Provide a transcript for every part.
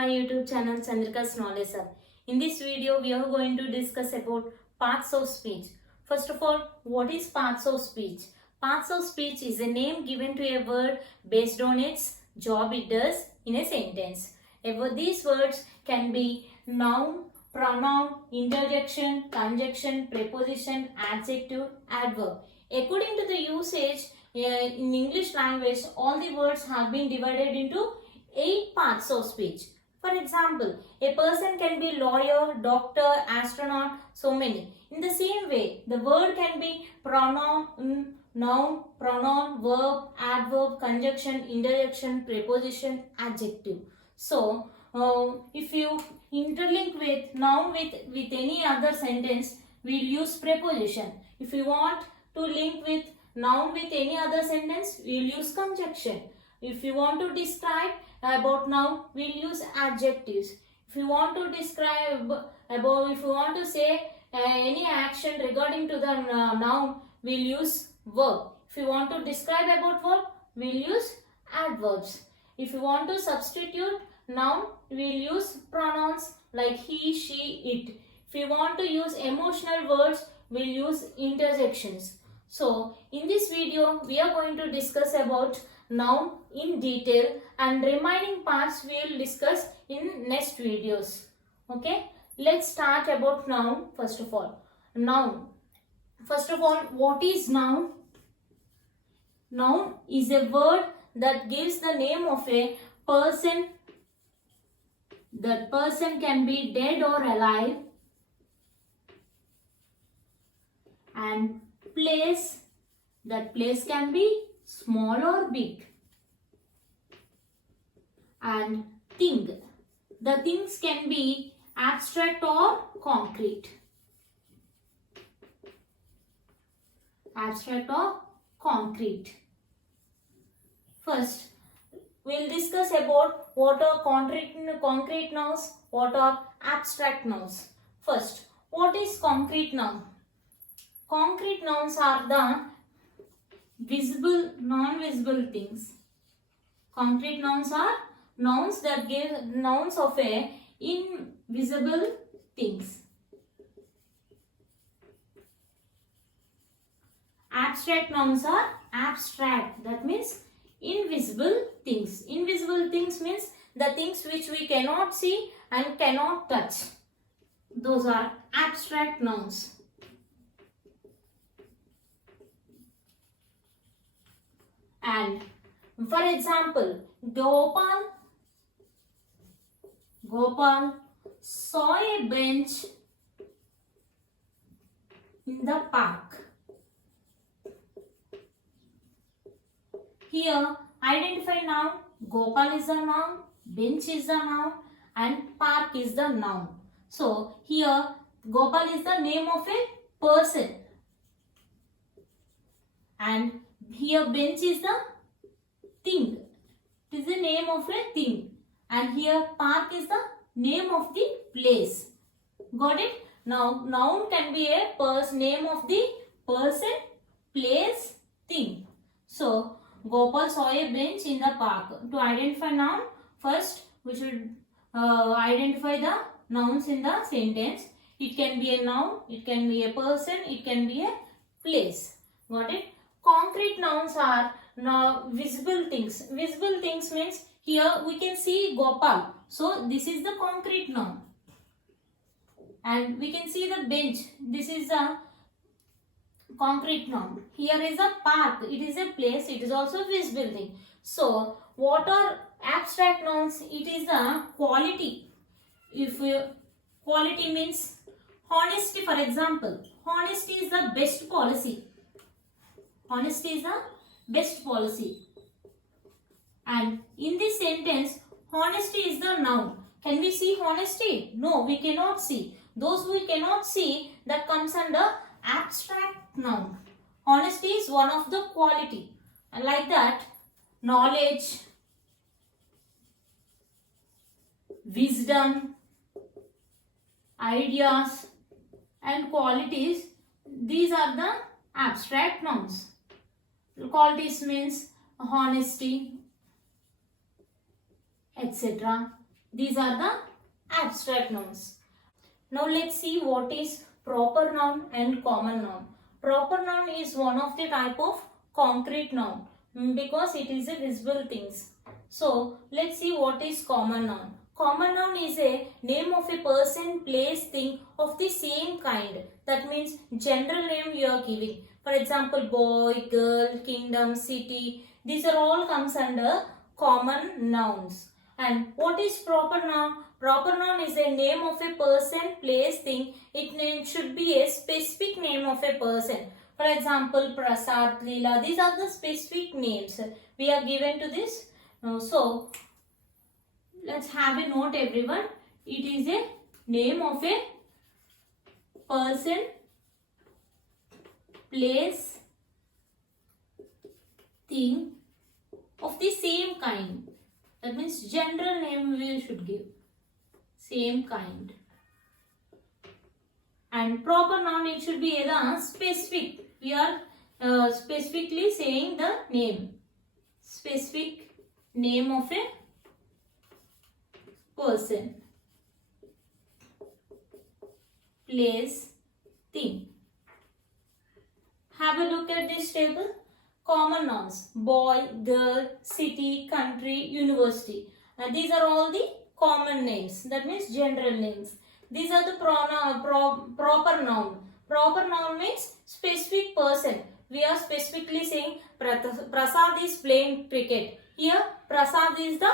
my YouTube channel Chandrika's Knowledge Hub. In this video, we are going to discuss about parts of speech. First of all, what is parts of speech? Parts of speech is a name given to a word based on its job it does in a sentence. These words can be noun, pronoun, interjection, conjunction, preposition, adjective, adverb. According to the usage in English language, all the words have been divided into 8 parts of speech. For example, a person can be lawyer, doctor, astronaut, so many. In the same way, the word can be pronoun, noun, pronoun, verb, adverb, conjunction, interjection, preposition, adjective. So, if you interlink with noun with any other sentence, we'll use preposition. If you want to link with noun with any other sentence, we'll use conjunction. If you want to describe about noun, we'll use adjectives. If you want to describe about, if you want to say any action regarding to the noun, we'll use verb. If you want to describe about verb, we'll use adverbs. If you want to substitute noun, we'll use pronouns like he, she, it. If you want to use emotional words, we'll use interjections. So, in this video, we are going to discuss about noun in detail, and remaining parts we will discuss in next videos. Okay, let's start about noun first of all. Noun. First of all, what is noun? Noun is a word that gives the name of a person. That person can be dead or alive, and place. That place can be small or big. And thing. The things can be abstract or concrete. Abstract or concrete. First, we'll discuss about what are concrete nouns, what are abstract nouns. First, what is concrete noun? Concrete nouns are the visible, non-visible things. Concrete nouns are nouns that give nouns of a invisible things. Abstract nouns are abstract, that means invisible things. Invisible things means the things which we cannot see and cannot touch. Those are abstract nouns. And for example, Gopal saw a bench in the park. Here, identify noun. Gopal is the noun, bench is the noun, and park is the noun. So, here Gopal is the name of a person, and here bench is the thing. It is the name of a thing. And here park is the name of the place. Got it? Now noun can be a name of the person, place, thing. So Gopal saw a bench in the park. To identify noun, first we should identify the nouns in the sentence. It can be a noun, it can be a person, it can be a place. Got it? Concrete nouns are visible things. Visible things means here we can see Gopal. So this is the concrete noun. And we can see the bench. This is the concrete noun. Here is a park. It is a place. It is also a visible thing. So what are abstract nouns? It is the quality. Quality means honesty, for example. Honesty is the best policy. Honesty is the best policy. And in this sentence, honesty is the noun. Can we see honesty? No, we cannot see. Those we cannot see, that comes under abstract noun. Honesty is one of the quality. And like that, knowledge, wisdom, ideas, and qualities, these are the abstract nouns. Qualities means honesty, etc. These are the abstract nouns. Now let's see what is proper noun and common noun. Proper noun is one of the type of concrete noun because it is a visible things. So let's see what is common noun. Common noun is a name of a person, place, thing of the same kind. That means general name you are giving. For example, boy, girl, kingdom, city. These are all comes under common nouns. And what is proper noun? Proper noun is a name of a person, place, thing. It should be a specific name of a person. For example, Prasad, Leela. These are the specific names we are given to this. So, let's have a note everyone. It is a name of a person, place, thing of the same kind. That means general name we should give. Same kind. And proper noun it should be either specific. We are specifically saying the name. Specific name of a person, place, thing. Have a look at this table. Common nouns: boy, girl, city, country, university. These are all the common names. That means general names. These are the proper noun. Proper noun means specific person. We are specifically saying Prasad is playing cricket. Here Prasad is the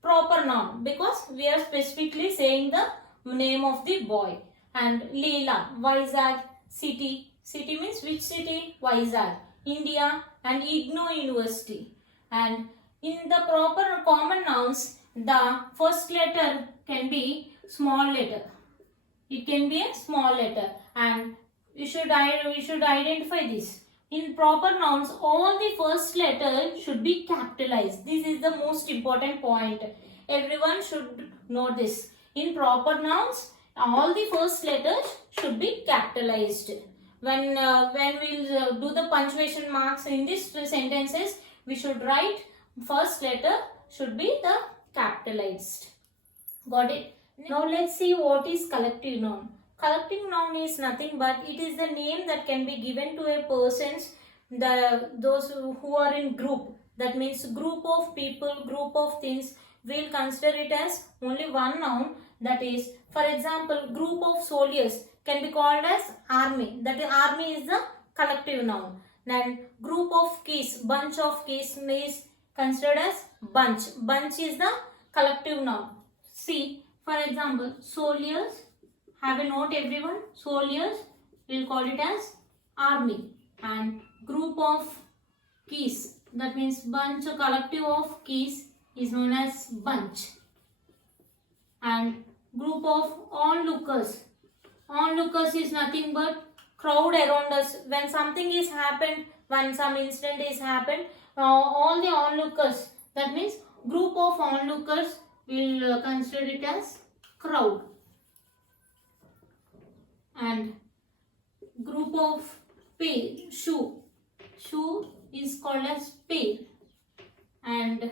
proper noun because we are specifically saying the name of the boy. And Leela, Vizag, city. City means which city? Vizag, India, and IGNOU University. And in the proper common nouns, the first letter can be small letter. It can be a small letter, and we should identify this. In proper nouns, all the first letter should be capitalized. This is the most important point. Everyone should know this. In proper nouns, all the first letters should be capitalized. When we'll do the punctuation marks in these sentences, we should write first letter should be the capitalized. Got it? Now let's see what is collective noun. Collective noun is nothing but it is the name that can be given to a person's, those who are in group. That means group of people, group of things. We'll consider it as only one noun. That is, for example, group of soldiers can be called as army. That is, army is the collective noun. Then group of keys, bunch of keys is considered as bunch. Bunch is the collective noun. See, for example, soldiers. Have a note everyone. Soldiers, we'll call it as army. And group of keys, that means bunch, a collective of keys is known as bunch. And group of onlookers. Onlookers is nothing but crowd around us. When something is happened, when some incident is happened, all the onlookers, that means group of onlookers, we'll consider it as crowd. And group of pair, shoe. Shoe is called as pair. And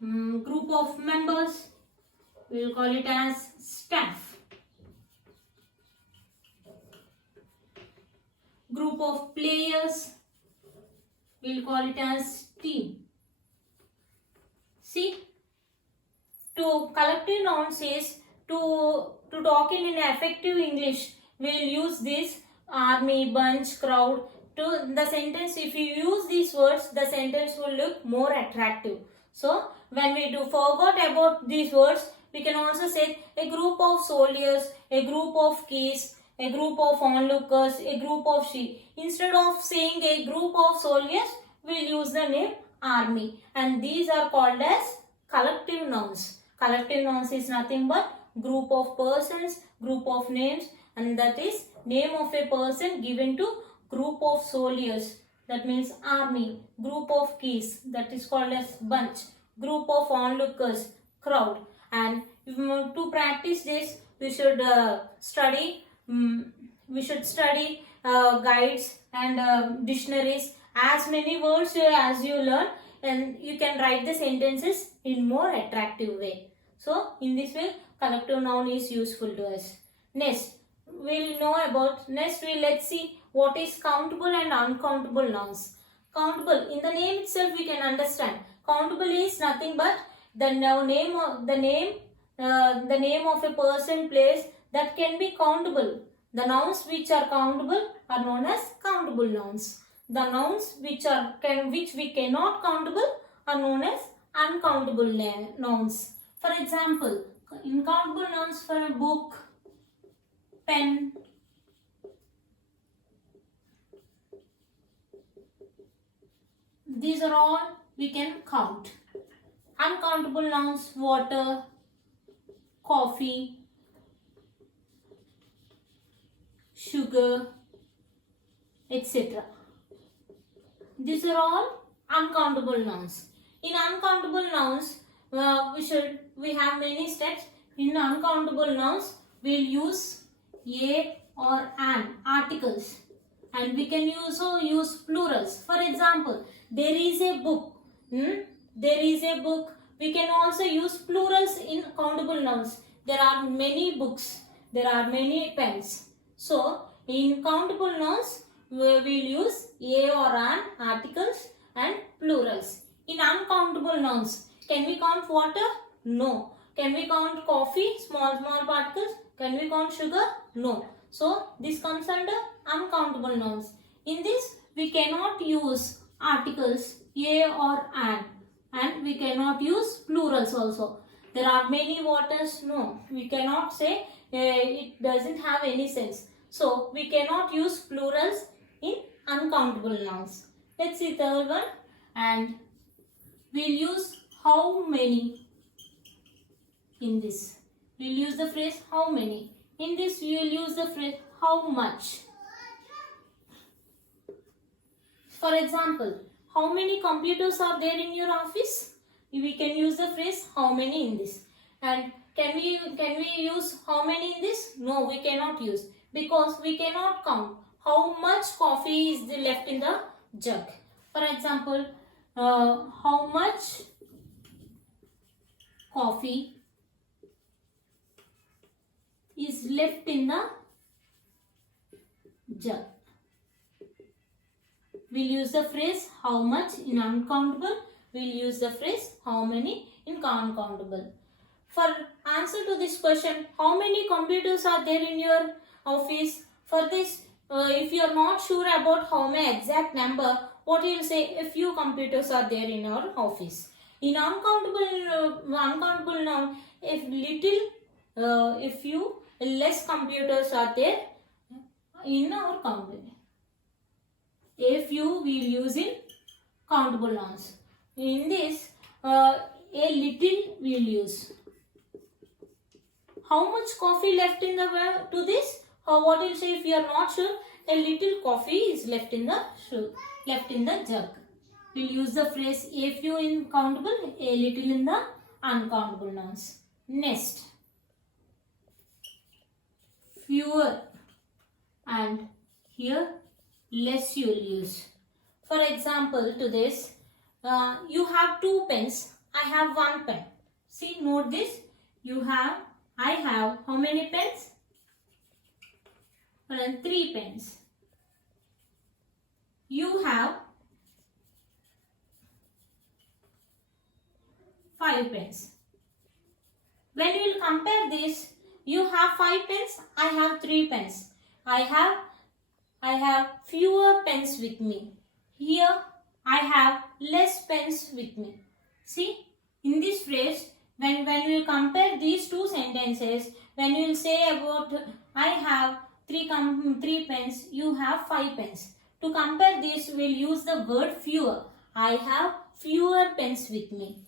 group of members, we will call it as staff. Group of players, we will call it as team. See, to collective nouns is to talk in an effective English, we will use this army, bunch, crowd. To the sentence, if you use these words, the sentence will look more attractive. So, when we forgot about these words, we can also say a group of soldiers, a group of keys, a group of onlookers, a group of sheep. Instead of saying a group of soldiers, we will use the name army. And these are called as collective nouns. Collective nouns is nothing but group of persons, group of names, and that is name of a person given to group of soldiers, that means army. Group of keys, that is called as bunch. Group of onlookers, crowd. And to practice this, we should study guides and dictionaries. As many words as you learn, and you can write the sentences in more attractive way. So in this way, collective noun is useful to us. Next, let's see what is countable and uncountable nouns. Countable, in the name itself we can understand. Countable is nothing but the name of a person, place that can be countable. The nouns which are countable are known as countable nouns. The nouns which we cannot countable are known as uncountable nouns. For example, uncountable nouns for a book, pen, these are all we can count. Uncountable nouns, water, coffee, sugar, etc. These are all uncountable nouns. In uncountable nouns, we have many steps. In uncountable nouns, we'll use a or an articles, and we can also use plurals. For example, there is a book. There is a book. We can also use plurals in countable nouns. There are many books. There are many pens. So, in countable nouns, we will use a or an articles and plurals. In uncountable nouns, can we count water? No. Can we count coffee? Small particles. Can we count sugar? No. So, this comes under uncountable nouns. In this, we cannot use articles a or an, and we cannot use plurals also. There are many waters. No, we cannot say, it doesn't have any sense. So, we cannot use plurals in uncountable nouns. Let's see third one, and we'll use how many in this. We'll use the phrase how many. In this, we will use the phrase how much. For example, how many computers are there in your office? We can use the phrase how many in this. And can we use how many in this? No, we cannot use, because we cannot count how much coffee is left in the jug. For example, how much coffee is left in the jug. We'll use the phrase how much in uncountable. We'll use the phrase how many in uncountable. For answer to this question, how many computers are there in your office? For this, if you are not sure about how many exact number, what you will say, a few computers are there in our office. In uncountable noun, if few less computers are there in our company. A few we will use in countable nouns. In this, a little we will use. How much coffee left in the to this? What you will say if you are not sure? A little coffee is left in the jug. We will use the phrase a few in countable, a little in the uncountable nouns. Next, fewer, and here less you will use. For example, to this, you have 2 pens. I have 1 pen. See, note this. I have how many pens? 3 pens. You have 5 pens. When you will compare this, you have 5 pens, I have 3 pens. I have fewer pens with me. Here I have less pens with me. See, in this phrase, when we compare these two sentences, when you will say about I have 3 pens, you have 5 pens. To compare this, we will use the word fewer. I have fewer pens with me.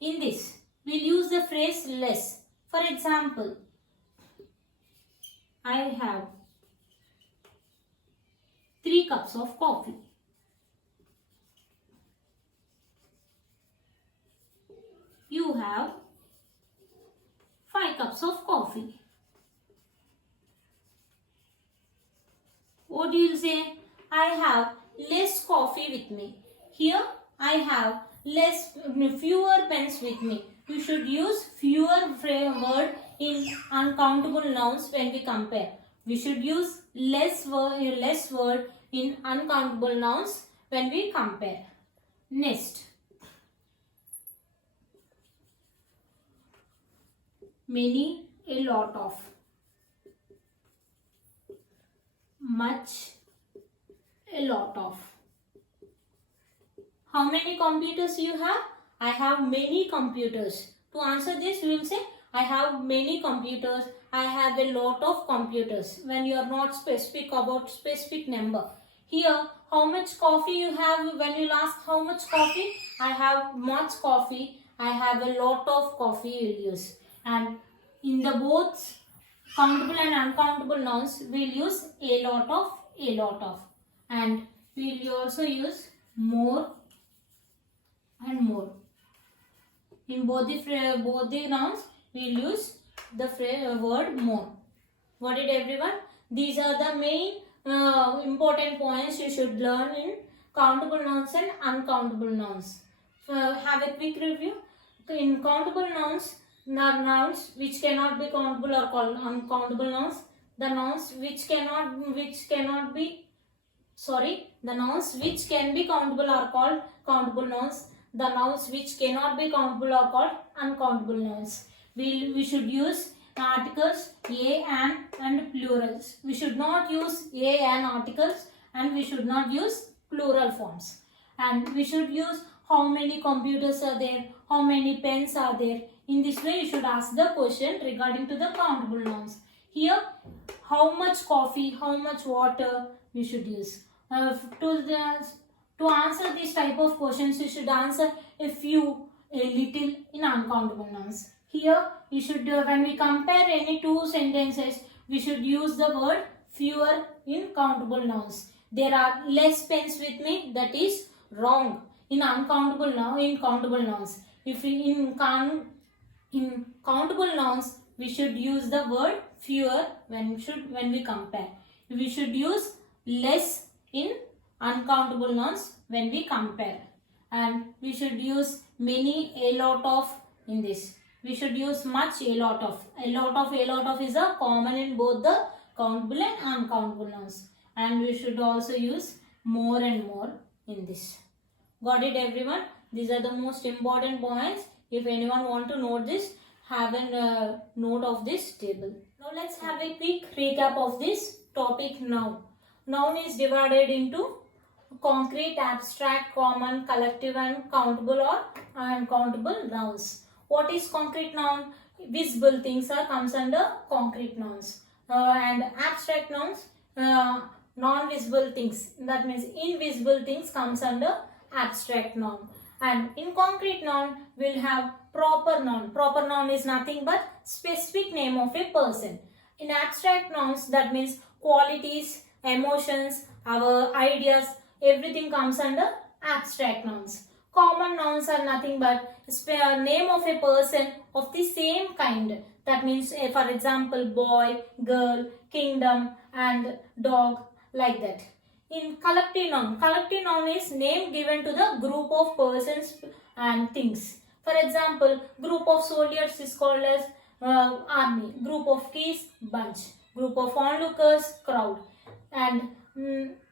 In this, we will use the phrase less. For example, I have 3 cups of coffee. You have 5 cups of coffee. What do you say? I have less coffee with me. Here I have fewer pens with me. You should use fewer word in uncountable nouns when we compare. We should use less word in uncountable nouns when we compare. Next, many, a lot of, much, a lot of. How many computers you have? I have many computers. To answer this, we will say I have many computers. I have a lot of computers. When you are not specific about specific number. Here, how much coffee you have? When you ask how much coffee, I have much coffee. I have a lot of coffee you will use. And in the both countable and uncountable nouns, we will use a lot of, a lot of. And we will also use more and more. In both the nouns, we will use the word more. Got it, everyone? These are the main important points you should learn in countable nouns and uncountable nouns. Have a quick review. In countable nouns, the nouns which cannot be countable are called uncountable nouns. The nouns which cannot be the nouns which can be countable are called countable nouns. The nouns which cannot be countable are called uncountable nouns. We should use articles a and plurals. We should not use a and articles, and we should not use plural forms. And we should use how many computers are there, how many pens are there. In this way, you should ask the question regarding to the countable nouns. Here, how much coffee, how much water we should use. To answer this type of questions, you should answer a few, a little in uncountable nouns. Here, you should, when we compare any two sentences, we should use the word fewer in countable nouns. There are less pens with me, that is wrong. In uncountable now, in countable nouns. If in countable nouns, we should use the word fewer when we compare. We should use less in uncountable nouns when we compare. And we should use many, a lot of in this. We should use much, a lot of. A lot of is a common in both the countable and uncountable nouns. And we should also use more and more in this. Got it, everyone? These are the most important points. If anyone want to note this, have a note of this table. Now let's have a quick recap of this topic now. Noun is divided into concrete, abstract, common, collective and countable or uncountable nouns. What is concrete noun? Visible things comes under concrete nouns. And abstract nouns, non-visible things. That means invisible things comes under abstract noun. And in concrete noun, we'll have proper noun. Proper noun is nothing but specific name of a person. In abstract nouns, that means qualities, emotions, our ideas, everything comes under abstract nouns. Common nouns are nothing but name of a person of the same kind. That means, for example, boy, girl, kingdom and dog, like that. In collective noun is name given to the group of persons and things. For example, group of soldiers is called as army. Group of keys, bunch. Group of onlookers, crowd. And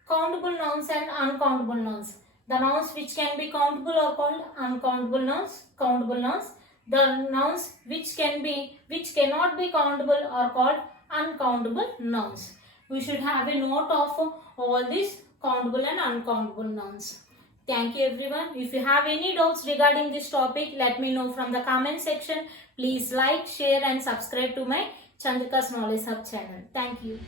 countable nouns and uncountable nouns. The nouns which can be countable are called uncountable nouns. Countable nouns. The nouns which cannot be countable are called uncountable nouns. We should have a note of all these countable and uncountable nouns. Thank you, everyone. If you have any doubts regarding this topic, let me know from the comment section. Please like, share and subscribe to my Chandrika's Knowledge Hub channel. Thank you.